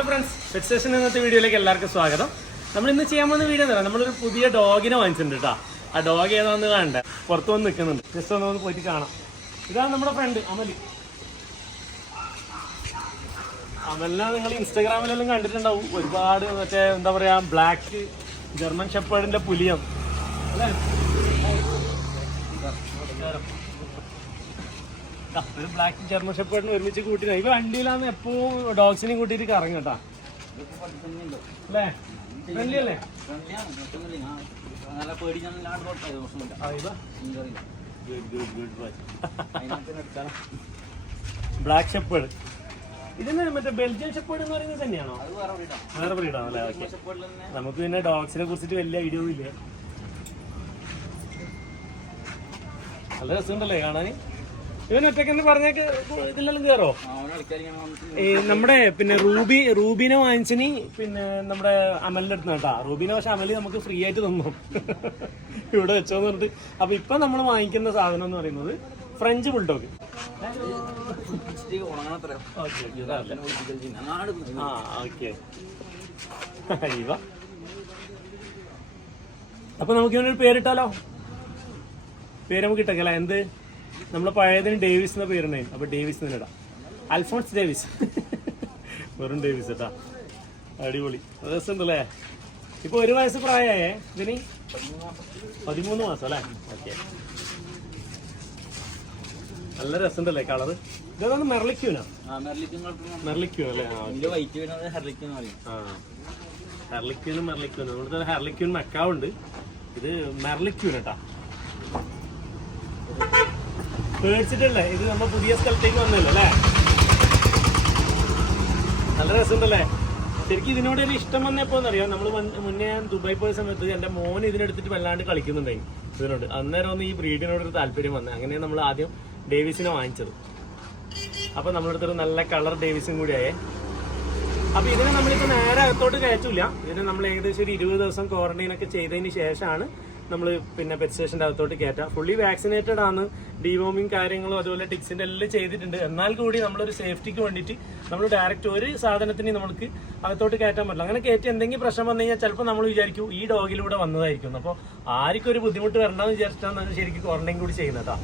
Hello friends, pet station ഇന്നത്തെ വീഡിയോയിലേക്ക് എല്ലാവർക്കും സ്വാഗതം. നമ്മൾ ഇന്ന് ചെയ്യാൻ പോകുന്ന വീഡിയോ എന്താ, നമ്മളൊരു പുതിയ ഡോഗിനെ വാങ്ങിച്ചിട്ടുണ്ട് കേട്ടോ. ആ ഡോഗ് ഏതാണെന്ന് കാണണ്ട, പുറത്ത് വന്ന് നിൽക്കുന്നുണ്ട്. ജസ്റ്റ് ഒന്ന് പോയിട്ട് കാണാം. ഇതാണ് നമ്മുടെ ഫ്രണ്ട് അമലി. അമലിനെ നിങ്ങൾ ഇൻസ്റ്റാഗ്രാമിലെല്ലാം കണ്ടിട്ടുണ്ടാവും. ഒരുപാട് മറ്റേ എന്താ പറയാ, ബ്ലാക്ക് ജർമ്മൻ ഷെപ്പേർഡിന്റെ പുലിയം അല്ലേ. ഒരു ബ്ലാക്ക് ജർമ്മൻ ഷെപ്പേർഡിനെ ഒരുമിച്ച് കൂട്ടിന്. ഇവ വണ്ടിയിലാന്ന് എപ്പോഴും ഡോഗ്സിനെയും കൂട്ടിയിട്ട് കറങ്ങും കേട്ടാ അല്ലേ. ഫ്രണ്ട്ലി അല്ലേ? Black shepherd. ഇതിന് മറ്റേ ബെൽജിയൻ ഷെപ്പേർഡ് എന്ന് പറയുന്നത് തന്നെയാണോ? വേറെ ബ്രീഡാണ് അല്ലേ? ഓക്കെ. നമുക്ക് പിന്നെ ഡോഗ്സിനെ കുറിച്ചിട്ട് വലിയ ഐഡിയ ഇല്ല. നല്ല രസമുണ്ടല്ലേ കാണാൻ. ഇവൻ ഒറ്റക്കെന്ന് പറഞ്ഞേക്ക് ഇതിലെല്ലാം കയറോ? നമ്മുടെ പിന്നെ റൂബിനെ വാങ്ങിച്ചിനി പിന്നെ നമ്മുടെ അമലിന്റെ അടുത്ത് കേട്ടാ. റൂബിനെ പക്ഷെ അമല് നമുക്ക് ഫ്രീ ആയിട്ട് തന്നു ഇവിടെ വെച്ചോന്ന് പറഞ്ഞിട്ട്. അപ്പൊ ഇപ്പൊ നമ്മൾ വാങ്ങിക്കുന്ന സാധനം എന്ന് പറയുന്നത് ഫ്രഞ്ച് ബുൾഡോഗ്. അപ്പൊ നമുക്ക് ഇവനൊരു പേരിട്ടാലോ? പേര് നമുക്ക് ഇട്ടേക്കല്ല. എന്ത്, നമ്മളെ പഴയതിന് ഡേവിസ് എന്ന പേരുണ്ടായിരുന്നു. അപ്പൊ ഡേവിസ് തന്നെ ഇടാം. അൽഫോൺസ് ഡേവിസ്. വെറും ഡേവിസ് കേട്ടാ. അടിപൊളി രസമുണ്ടല്ലേ. ഇപ്പൊ 1 വയസ്സ് പ്രായമായേ ഇതിന്. 13 മാസം അല്ലേ? ഓക്കെ. നല്ല രസമുണ്ടല്ലേ കളറ്. ഇതാണ് മെർലിക്യൂനാ? മെർലിക്യൂ അല്ലേ? ഹെർലിക്യൂനും മെർലിക്യൂനും. ഇവിടുത്തെ ഹെർലിക്യൂൻ മെക്കാവുണ്ട്. ഇത് മെർലിക്യൂൻ കേട്ടാ. പേടിച്ചിട്ടല്ലേ ഇത് നമ്മൾ പുതിയ സ്ഥലത്തേക്ക് വന്നല്ലോ അല്ലേ. നല്ല രസമുണ്ടല്ലേ. ശരിക്കും ഇതിനോട് ഒരു ഇഷ്ടം വന്നപ്പോന്നറിയാം. നമ്മൾ മുന്നേ ഞാൻ ദുബായി പോയ സമയത്ത് എൻ്റെ മോൻ ഇതിനെടുത്തിട്ട് വല്ലാണ്ട് കളിക്കുന്നുണ്ടായി ഇതിനോട്. അന്നേരം ഒന്ന് ഈ ബ്രീഡിനോടൊരു താല്പര്യം വന്നത്. അങ്ങനെയാണ് നമ്മൾ ആദ്യം ഡേവിസിനെ വാങ്ങിച്ചത്. അപ്പൊ നമ്മളെടുത്തൊരു നല്ല കളർ ഡേവിസും കൂടിയായേ. അപ്പൊ ഇതിനെ നമ്മളിപ്പോ നേരെ അകത്തോട്ട് കയറ്റില്ല. ഇതിനെ നമ്മൾ ഏകദേശം ഒരു 20 ദിവസം ക്വാറന്റൈൻ ഒക്കെ ചെയ്തതിന് ശേഷമാണ് നമ്മൾ പിന്നെ പെറ്റ് സ്റ്റേഷൻ്റെ അകത്തോട്ട് കയറ്റാം. ഫുള്ളി വാക്സിനേറ്റഡ് ആണ്. ഡിവോമിങ് കാര്യങ്ങളും അതുപോലെ ടിക്സിന്റെ എല്ലാം ചെയ്തിട്ടുണ്ട്. എന്നാൽ കൂടി നമ്മളൊരു സേഫ്റ്റിക്ക് വേണ്ടിയിട്ട് നമ്മൾ ഡയറക്റ്റ് ഒരു സാധനത്തിന് നമുക്ക് അകത്തോട്ട് കയറ്റാൻ പറ്റില്ല. അങ്ങനെ കയറ്റി എന്തെങ്കിലും പ്രശ്നം വന്നു കഴിഞ്ഞാൽ ചിലപ്പോൾ നമ്മൾ വിചാരിക്കും ഈ ഡോഗിലൂടെ വന്നതായിരിക്കും. അപ്പോൾ ആർക്കും ഒരു ബുദ്ധിമുട്ട് വരണമെന്ന് വിചാരിച്ചിട്ടാണ് ശരിക്കും ക്വാറന്റൈൻ കൂടി ചെയ്യുന്നത് കേട്ടോ.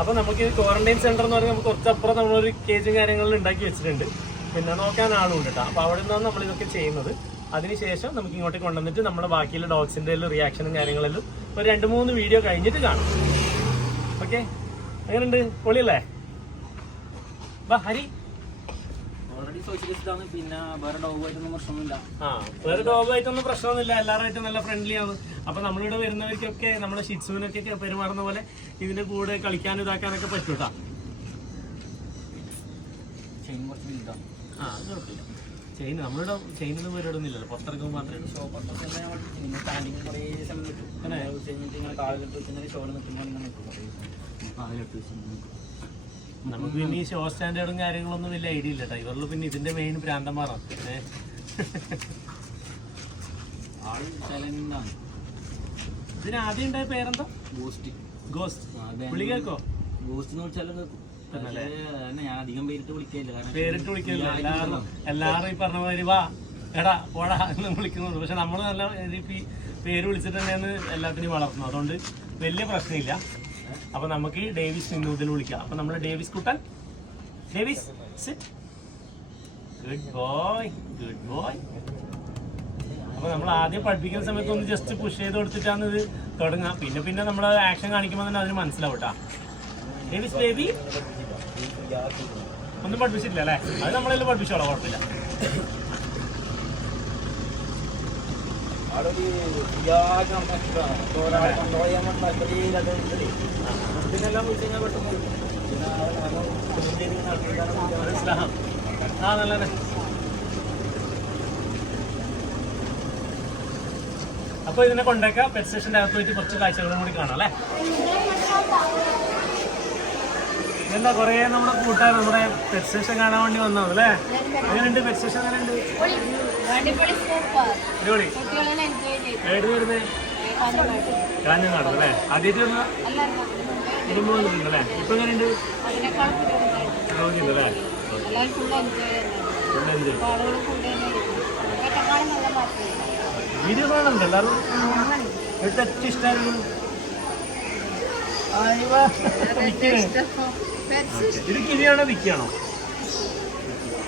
അപ്പോൾ നമുക്ക് ക്വാറന്റൈൻ സെന്റർ എന്ന് പറഞ്ഞാൽ നമുക്ക് കുറച്ചപ്പുറം നമ്മളൊരു കേജും കാര്യങ്ങളും ഉണ്ടാക്കി വെച്ചിട്ടുണ്ട്. പിന്നെ നോക്കാൻ ആളുണ്ട് കേട്ടോ. അപ്പോൾ അവിടെ നിന്നാണ് നമ്മളിതൊക്കെ ചെയ്യുന്നത്. അതിനുശേഷം നമുക്ക് ഇങ്ങോട്ട് കൊണ്ടുവന്നിട്ട് നമ്മുടെ ബാക്കിയുള്ള ഡോഗ്സിന്റെ റിയാക്ഷനും കാര്യങ്ങളെല്ലാം ഒരു 2-3 വീഡിയോ കഴിഞ്ഞിട്ട് കാണാം. ഓക്കെ, എങ്ങനെയുണ്ട്? പൊളിയല്ലേ? വാ ഹരി. പിന്നെ വേറെ ഡോഗായിട്ടൊന്നും പ്രശ്നമൊന്നുമില്ല. വേറെ ഡോഗായിട്ടൊന്നും പ്രശ്നമൊന്നുമില്ല. എല്ലാവരുമായിട്ടും നല്ല ഫ്രണ്ട്ലി ആണ്. അപ്പൊ നമ്മളിവിടെ വരുന്നവർക്കൊക്കെ നമ്മുടെ ഷിറ്റ്സുവിനൊക്കെ പെരുമാറുന്ന പോലെ ഇതിന്റെ കൂടെ കളിക്കാനും ഇതാക്കാനൊക്കെ പറ്റും കേട്ടോ. ചെയിൻ കുറച്ച് വലുതാണ്. അത് കുഴപ്പമില്ല. ചെയിൻ നമ്മളുടെ ചെയിനൊന്നും പരിപാടിയൊന്നും ഇല്ലല്ലോ. പുറത്തിറക്കുമ്പോൾ മാത്രമേ നമുക്ക് പിന്നെ ഈ ഷോ സ്റ്റാൻഡേർഡും കാര്യങ്ങളൊന്നും വലിയ ഐഡിയ ഇല്ല കേട്ടോ. ഇവരിൽ പിന്നെ ഇതിന്റെ മെയിൻ ഭ്രാന്തന്മാരാണ്. ഇതിന് ആദ്യം ഉണ്ടായ പേരെന്താ? ഗോസ്റ്റ്. ഗോസ്റ്റ് വിളി കേൾക്കോ? ഗോസ്റ്റ് എന്ന് വെച്ചാൽ ഞാൻ അധികം പേരിട്ട് വിളിക്കില്ല. പേരിട്ട് വിളിക്കില്ല. എല്ലാവരും ഈ പറഞ്ഞ മാതിരി വാ എടാ പോടാ എന്ന് വിളിക്കുന്നുണ്ട്. പക്ഷെ നമ്മൾ നല്ല പേര് വിളിച്ചിട്ട് തന്നെയാണ് എല്ലാത്തിനും വളർത്തുന്നത്. അതുകൊണ്ട് വലിയ പ്രശ്നമില്ല. അപ്പൊ നമുക്ക് ഡേവിസ് നിന്നൂതിൽ വിളിക്കാം. അപ്പൊ നമ്മള് Davis Kuttan. Davis good boy, good boy. അപ്പൊ നമ്മൾ ആദ്യം പഠിപ്പിക്കുന്ന സമയത്ത് ഒന്ന് ജസ്റ്റ് പുഷ് ചെയ്ത് കൊടുത്തിട്ടാണ് ഇത് തുടങ്ങുക. പിന്നെ നമ്മൾ ആക്ഷൻ കാണിക്കുമ്പോൾ തന്നെ അതിന് മനസ്സിലാവും കേട്ടാ. ഡേവിസ് ബേബി ഒന്നും പഠിപ്പിച്ചിട്ടില്ല അല്ലേ? അത് നമ്മളെല്ലാം പഠിപ്പിച്ചോളാം, കുഴപ്പമില്ല. നല്ല അപ്പൊ ഇതിനെ കൊണ്ടേക്കാം. പെറ്റ് സ്റ്റേഷന്റെ അകത്ത് പോയിട്ട് കുറച്ച് കാഴ്ചകളും കൂടി കാണാം അല്ലേ. എന്താ കൊറേ നമ്മുടെ കൂട്ടുകാർ നമ്മുടെ പെറ്റ് സ്റ്റേഷൻ കാണാൻ വേണ്ടി വന്നത് അല്ലേ? എങ്ങനെയുണ്ട് പെറ്റ് സ്റ്റേഷൻ? എങ്ങനെയുണ്ട്? അടിപൊളി. ഏത് വരുന്നത്? കാഞ്ഞങ്ങാട് അല്ലേ? ആദ്യമായിട്ട് വന്ന കുടുംബം വന്നിട്ടുണ്ടല്ലേ? ഇപ്പൊ എങ്ങനെയുണ്ട്? അല്ലേ? വീഡിയോ കാണുന്നുണ്ട് എല്ലാവരും. ഏറ്റവും ഇഷ്ടമായിരുന്നു ഇത് കിരിയാണോ വിക്കിയാണോ?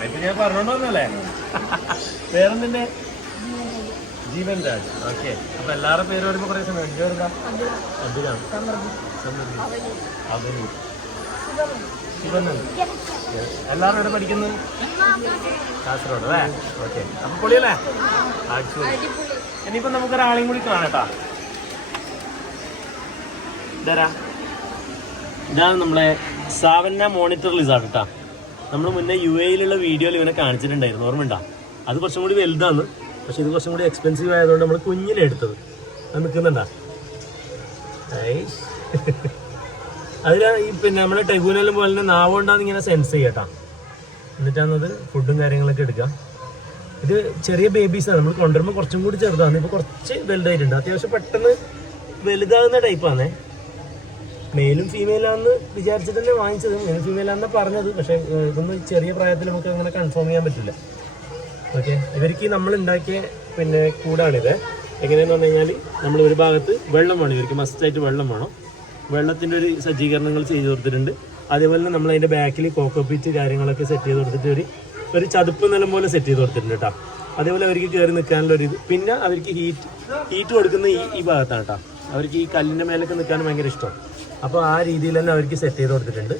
ഇപ്പൊ ഞാൻ പറഞ്ഞോണ്ടോന്നല്ലേ. പേരെന്തിന്റെ? ജീവൻ രാജ്. ഓക്കെ. അപ്പൊ എല്ലാവരുടെ പേര് വരുമ്പോ കുറെ സമയം എന്റെ പേരെന്താ? അബ്ദുലാണ്. അവനു. എല്ലാവരും ഇവിടെ പഠിക്കുന്നത് കാസർഗോഡ് അല്ലേ? ഓക്കെ. അപ്പൊ പൊളിയല്ലേ? ഇനിയിപ്പോ നമുക്കൊരാളെയും കൂടി കാണട്ടാ. ഇതാണ് നമ്മളെ സാവന്ന മോണിറ്റർ ലിസാർഡ് കേട്ടാ. നമ്മൾ മുന്നേ UAE-ലുള്ള വീഡിയോയിൽ ഇവനെ കാണിച്ചിട്ടുണ്ടായിരുന്നു, ഓർമ്മയുണ്ടാ? അത് കുറച്ചും കൂടി വലുതാണ്, പക്ഷെ ഇത് കുറച്ചും കൂടി എക്സ്പെൻസീവ് ആയതുകൊണ്ട് നമ്മൾ കുഞ്ഞിനെ എടുത്തത്. അത് നിൽക്കുന്നുണ്ടാ? അതിലാണ് ഈ പിന്നെ നമ്മുടെ ടെഗുനെല്ലാം പോലെ തന്നെ നാവുകൊണ്ടാന്ന് ഇങ്ങനെ സെൻസ് ചെയ്യട്ടാ. എന്നിട്ടാണത് ഫുഡും കാര്യങ്ങളൊക്കെ എടുക്കാം. ഇത് ചെറിയ ബേബീസാണ്, നമ്മൾ കൊണ്ടുവരുമ്പോൾ കുറച്ചും കൂടി ചെറുതാണ്. ഇപ്പോൾ കുറച്ച് വലുതായിട്ടുണ്ട്, അത്യാവശ്യം പെട്ടെന്ന് വലുതാകുന്ന ടൈപ്പാണേ. മെയിലും ഫീമെയിലാണെന്ന് വിചാരിച്ചിട്ട് തന്നെ വാങ്ങിച്ചത്, മെയിൽ ഫീമെയിലാണെന്ന് പറഞ്ഞത്. പക്ഷേ ഇതൊന്നും ചെറിയ പ്രായത്തിൽ നമുക്ക് അങ്ങനെ കൺഫേം ചെയ്യാൻ പറ്റില്ല. ഓക്കെ. ഇവർക്ക് നമ്മൾ ഉണ്ടാക്കിയ പിന്നെ കൂടാണിത്. എങ്ങനെയാണെന്ന് പറഞ്ഞു കഴിഞ്ഞാൽ നമ്മൾ ഒരു ഭാഗത്ത് വെള്ളം വേണം, ഇവർക്ക് മസ്റ്റായിട്ട് വെള്ളം വേണം. വെള്ളത്തിൻ്റെ ഒരു സജ്ജീകരണങ്ങൾ ചെയ്ത് കൊടുത്തിട്ടുണ്ട്. അതേപോലെ തന്നെ നമ്മൾ അതിൻ്റെ ബാക്കിൽ കോക്കോപ്പിറ്റ് കാര്യങ്ങളൊക്കെ സെറ്റ് ചെയ്ത് കൊടുത്തിട്ട് ഒരു ചതുപ്പ് നിലം പോലെ സെറ്റ് ചെയ്ത് കൊടുത്തിട്ടുണ്ട് കേട്ടോ. അതേപോലെ അവർക്ക് കയറി നിൽക്കാനുള്ള ഒരു ഇത്. പിന്നെ അവർക്ക് ഹീറ്റ് കൊടുക്കുന്ന ഈ ഭാഗത്താണ് കേട്ടോ. അവർക്ക് ഈ കല്ലിൻ്റെ മേലൊക്കെ നിൽക്കാൻ ഭയങ്കര ഇഷ്ടമാണ്. അപ്പോൾ ആ രീതിയിൽ തന്നെ അവർക്ക് സെറ്റ് ചെയ്ത് കൊടുത്തിട്ടുണ്ട്.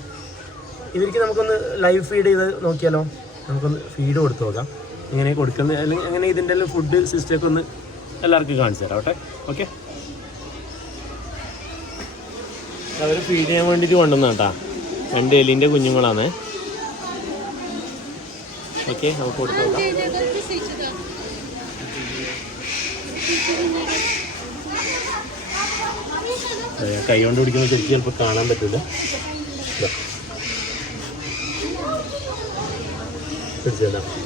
ഇവർക്ക് നമുക്കൊന്ന് ലൈവ് ഫീഡ് ചെയ്ത് നോക്കിയാലോ? നമുക്കൊന്ന് ഫീഡ് കൊടുത്തു നോക്കാം, എങ്ങനെ കൊടുക്കുന്നത്, അല്ലെങ്കിൽ എങ്ങനെ ഇതിൻ്റെ എല്ലാം ഫുഡ് സിസ്റ്റമൊക്കെ ഒന്ന് എല്ലാവർക്കും കാണിച്ചു തരാം. ഓട്ടെ. ഓക്കെ. അവർ ഫീഡ് ചെയ്യാൻ വേണ്ടിയിട്ട് കൊണ്ടുവന്ന കേട്ടാ. 2 എലിൻ്റെ കുഞ്ഞുങ്ങളാണ്. ഓക്കെ. നമുക്ക് കൊടുത്തു നോക്കാം. കൈ കൊണ്ട് പിടിക്കുന്ന ശരിക്കും ചിലപ്പോൾ കാണാൻ പറ്റില്ല. തീർച്ചയായിട്ടും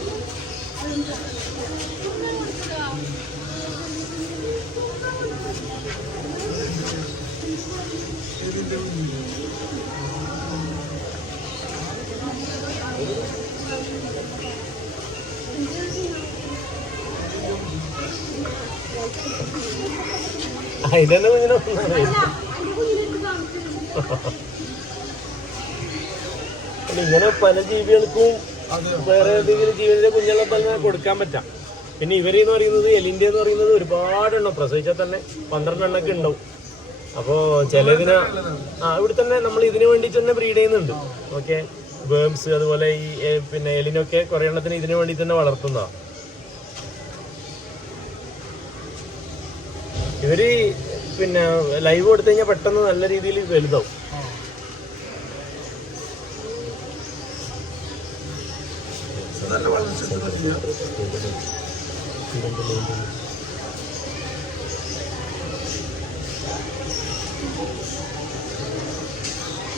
അതിന്റെ ഇങ്ങനെ പല ജീവികൾക്കും വേറെ ഏതെങ്കിലും ജീവിയുടെ കുഞ്ഞുങ്ങളെ തന്നെ കൊടുക്കാൻ പറ്റാം. പിന്നെ ഇവരെന്ന് പറയുന്നത് എലിൻ്റെ എന്ന് പറയുന്നത് ഒരുപാടെണ്ണം പ്രസവിച്ചാൽ തന്നെ 12 എണ്ണൊക്കെ ഉണ്ടാവും. അപ്പോൾ ചിലതിന് ഇവിടെ തന്നെ നമ്മൾ ഇതിന് വേണ്ടിയിട്ട് തന്നെ ബ്രീഡ് ചെയ്യുന്നുണ്ട്. ഓക്കെ. വേംസ് അതുപോലെ ഈ പിന്നെ എലിനൊക്കെ കുറേ എണ്ണത്തിന് ഇതിനു വേണ്ടി തന്നെ വളർത്തുന്നതാണ്. ഇവര് പിന്നെ ലൈവ് കൊടുത്തു കഴിഞ്ഞാൽ പെട്ടെന്ന് നല്ല രീതിയിൽ വലുതാവും.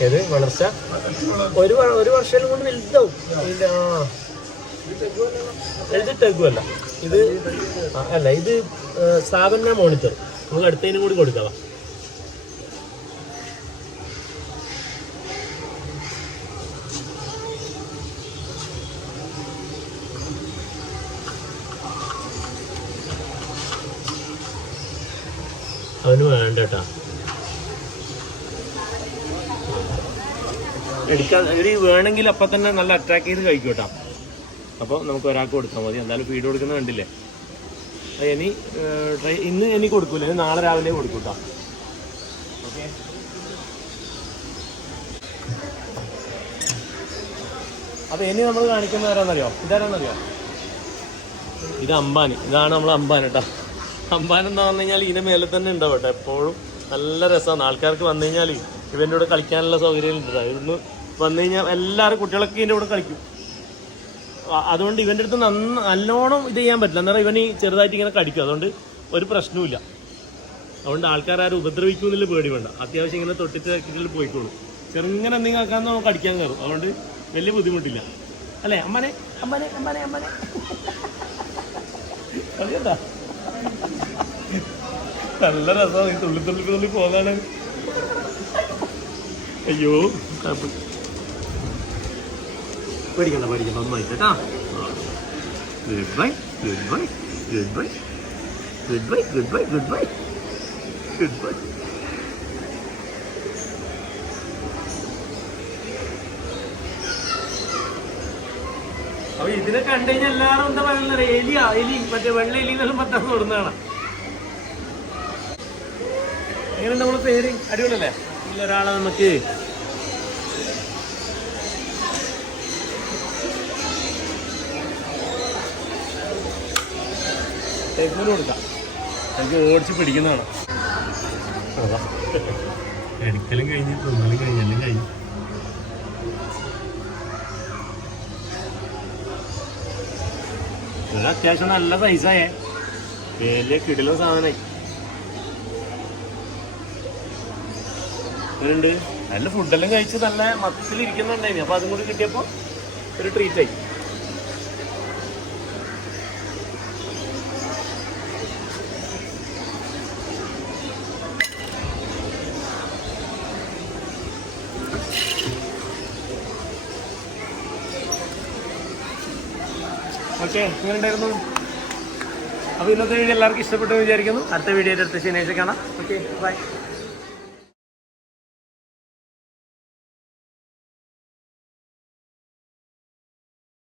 ഏത് വളർച്ച ഒരു വർഷം കൊണ്ട് വലുതാവും. ഇത് ടെഗുവല്ല, ഇത് അല്ല, ഇത് സാവന്ന മോണിറ്റർ. നമുക്ക് അടുത്തതിനും കൂടി കൊടുക്കാം. അവന് വേണ്ട കേട്ടാ. എടുക്കാൻ ഒരു വേണമെങ്കിൽ അപ്പം തന്നെ നല്ല അട്രാക്ട് ചെയ്ത് കഴിക്കും കേട്ടോ. അപ്പോൾ നമുക്ക് ഒരാൾക്ക് കൊടുത്താൽ മതി. എന്തായാലും ഫീഡ് കൊടുക്കുന്നത് കണ്ടില്ലേ. ഇനി ഇന്ന് എനിക്ക് കൊടുക്കൂല, ഇനി നാളെ രാവിലെ കൊടുക്കും കേട്ടോ. ഓക്കെ. അപ്പോൾ ഇനി നമ്മൾ കാണിക്കുന്നത് ആരാന്നറിയോ? ഇതാരാന്നറിയോ? ഇത് അംബാൻ. ഇതാണ് നമ്മൾ അംബാൻ കേട്ടോ. അംബാൻ എന്താ പറഞ്ഞു കഴിഞ്ഞാൽ ഇതിൻ്റെ മേലെ തന്നെ ഉണ്ടാവും കേട്ടോ. എപ്പോഴും നല്ല രസമാണ്. ആൾക്കാർക്ക് വന്നു കഴിഞ്ഞാൽ ഇവൻ്റെ കൂടെ കളിക്കാനുള്ള സൗകര്യം ഉണ്ട് കേട്ടോ. ഇവിടുന്ന് വന്നു കഴിഞ്ഞാൽ എല്ലാവരും കുട്ടികളൊക്കെ ഇതിൻ്റെ കൂടെ കളിക്കും. അതുകൊണ്ട് ഇവൻ്റെ അടുത്ത് നല്ലോണം ഇത് ചെയ്യാൻ പറ്റില്ല. അന്നേരം ഇവന് ചെറുതായിട്ട് ഇങ്ങനെ കടിക്കും. അതുകൊണ്ട് ഒരു പ്രശ്നവുമില്ല. അതുകൊണ്ട് ആൾക്കാരും ഉപദ്രവിക്കുന്നില്ല, പേടി വേണ്ട. അത്യാവശ്യം ഇങ്ങനെ തൊട്ടിട്ട് പോയിക്കോളൂ. ചെറുങ്ങനെ എന്തെങ്കിലും ആക്കാന്ന് നമുക്ക് കടിക്കാൻ കയറും. അതുകൊണ്ട് വലിയ ബുദ്ധിമുട്ടില്ല അല്ലേ? അമ്മനെ അമ്മനെ അമ്മനെ അമ്മനെ അറിയണ്ട. നല്ല രസമാണ്. ഈ തുള്ളി പോകാനാണ്. അയ്യോ പേടിക്കണ്ട നന്നായിട്ട് കേട്ടാ. Good bye good bye good bye. Good bye good bye good bye good bye. അപ്പൊ ഇതിനെ കണ്ടു കഴിഞ്ഞാൽ എല്ലാവരും എന്താ പറയുന്നത്, എലിയാ എലി, മറ്റേ വെള്ള എലി എന്നെല്ലാം പറ്റാൻ കൊടുക്കുന്നതാണ്. എങ്ങനെ നമ്മളെ പേര് അടിപൊളിയല്ലേ? ഒരാളെ നമുക്ക് ടേക്കൂന് കൊടുക്കാം. എനിക്ക് ഓടിച്ച് പിടിക്കുന്നതാണ്. എടുക്കലും കഴിഞ്ഞ് തിന്നലും കഴിഞ്ഞ് എല്ലാം കഴിഞ്ഞു. ഇത് അത്യാവശ്യം നല്ല സൈസായേ, വലിയ കിടിലോ സാധനമായി. ഇവരുണ്ട് നല്ല ഫുഡെല്ലാം കഴിച്ച് നല്ല മത്തിലിരിക്കുന്നുണ്ടായിരുന്നു. അപ്പൊ അതും കൂടി കിട്ടിയപ്പോ ഒരു ട്രീറ്റായി. ഓക്കെ, എങ്ങനെ ഉണ്ടായിരുന്നു? അപ്പോൾ ഇന്നത്തെ വീഡിയോ എല്ലാവർക്കും ഇഷ്ടപ്പെട്ടു വിചാരിക്കുന്നു. അടുത്ത വീഡിയോ അടുത്ത ശനിയാഴ്ച കാണാം. Okay, by.